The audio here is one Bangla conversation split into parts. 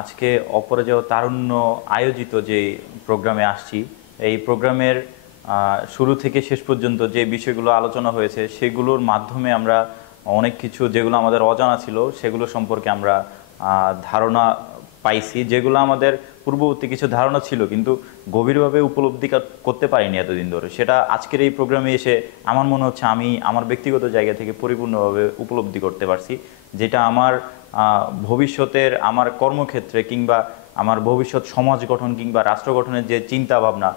আজকে অপরাজেয় তারুণ্য আয়োজিত যে প্রোগ্রামে আসছি, এই প্রোগ্রামের শুরু থেকে শেষ পর্যন্ত যে বিষয়গুলো আলোচনা হয়েছে সেগুলোর মাধ্যমে আমরা অনেক কিছু যেগুলো আমাদের অজানা ছিল সেগুলো সম্পর্কে আমরা ধারণা পাইছি, যেগুলো আমাদের পূর্ববর্তী কিছু ধারণা ছিল কিন্তু গভীরভাবে উপলব্ধি করতে পারিনি এতদিন ধরে। সেটা আজকের এই প্রোগ্রামে এসে আমার মনে হচ্ছে আমি আমার ব্যক্তিগত জায়গা থেকে পরিপূর্ণভাবে উপলব্ধি করতে পারছি, যেটা আমার ভবিষ্যতের আমার কর্মক্ষেত্রে কিংবা আমার ভবিষ্যৎ সমাজ গঠন কিংবা রাষ্ট্র গঠনের যে চিন্তা ভাবনা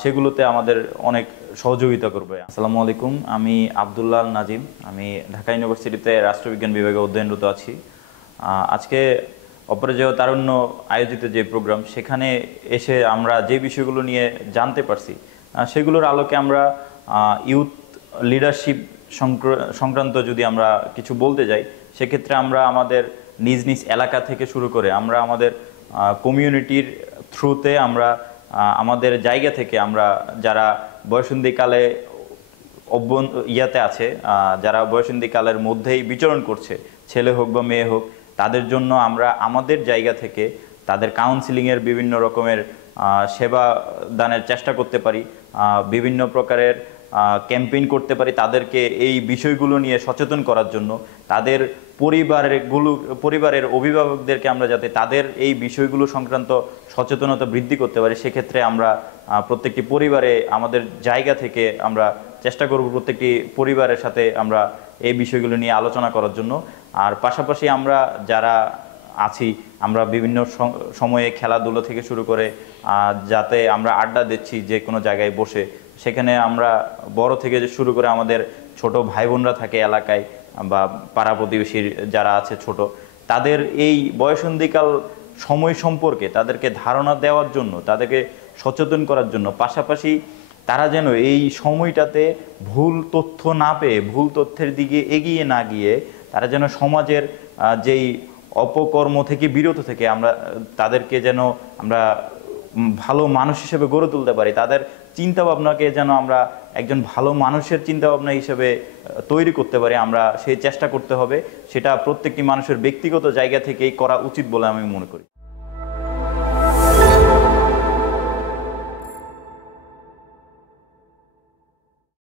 সেগুলোতে আমাদের অনেক সহযোগিতা করবে। আসসালামু আলাইকুম, আমি আব্দুল্লাহ নাজিম, আমি ঢাকা ইউনিভার্সিটিতে রাষ্ট্রবিজ্ঞান বিভাগে অধ্যয়নরত আছি। আজকে অপরাজেয় তারুণ্য আয়োজিত যে প্রোগ্রাম, সেখানে এসে আমরা যে বিষয়গুলো নিয়ে জানতে পারছি সেগুলোর আলোকে আমরা ইউথ লিডারশিপ সংক্রান্ত যদি আমরা কিছু বলতে যাই, সেক্ষেত্রে আমরা আমাদের নিজ নিজ এলাকা থেকে শুরু করে আমরা আমাদের কমিউনিটির থ্রুতে আমরা আমাদের জায়গা থেকে আমরা যারা বয়সন্ধিকালে ইয়াতে আছে, যারা বয়সন্ধিকালের মধ্যেই বিচরণ করছে, ছেলে হোক বা মেয়ে হোক, তাদের জন্য আমরা আমাদের জায়গা থেকে তাদের কাউন্সিলিংয়ের বিভিন্ন রকমের সেবা দানের চেষ্টা করতে পারি, বিভিন্ন প্রকারের ক্যাম্পেইন করতে পারি তাদেরকে এই বিষয়গুলো নিয়ে সচেতন করার জন্য। তাদের পরিবারের অভিভাবকদেরকে আমরা যাতে তাদের এই বিষয়গুলো সংক্রান্ত সচেতনতা বৃদ্ধি করতে পারি, সেক্ষেত্রে আমরা প্রত্যেকটি পরিবারে আমাদের জায়গা থেকে আমরা চেষ্টা করব প্রত্যেকটি পরিবারের সাথে আমরা এই বিষয়গুলো নিয়ে আলোচনা করার জন্য। আর পাশাপাশি আমরা যারা আছি, আমরা বিভিন্ন সময়ে খেলাধুলো থেকে শুরু করে যাতে আমরা আড্ডা দিচ্ছি যে কোনো জায়গায় বসে, সেখানে আমরা বড় থেকে শুরু করে আমাদের ছোট ভাই বোনরা থাকে এলাকায় বা পাড়া প্রতিবেশীর যারা আছে ছোট, তাদের এই বয়সন্ধিকাল সময় সম্পর্কে তাদেরকে ধারণা দেওয়ার জন্য, তাদেরকে সচেতন করার জন্য, পাশাপাশি তারা যেন এই সময়টাতে ভুল তথ্য না পেয়ে ভুল তথ্যের দিকে এগিয়ে না গিয়ে তারা যেন সমাজের যেই অপকর্ম থেকে বিরত থেকে আমরা তাদেরকে যেন আমরা ভালো মানুষ হিসেবে গড়ে তুলতে পারি, তাদের চিন্তাভাবনাকে যেন আমরা একজন ভালো মানুষের চিন্তাভাবনা হিসেবে তৈরি করতে পারি, আমরা সেই চেষ্টা করতে হবে। সেটা প্রত্যেকটি মানুষের ব্যক্তিগত জায়গা থেকেই করা উচিত বলে আমি মনে করি।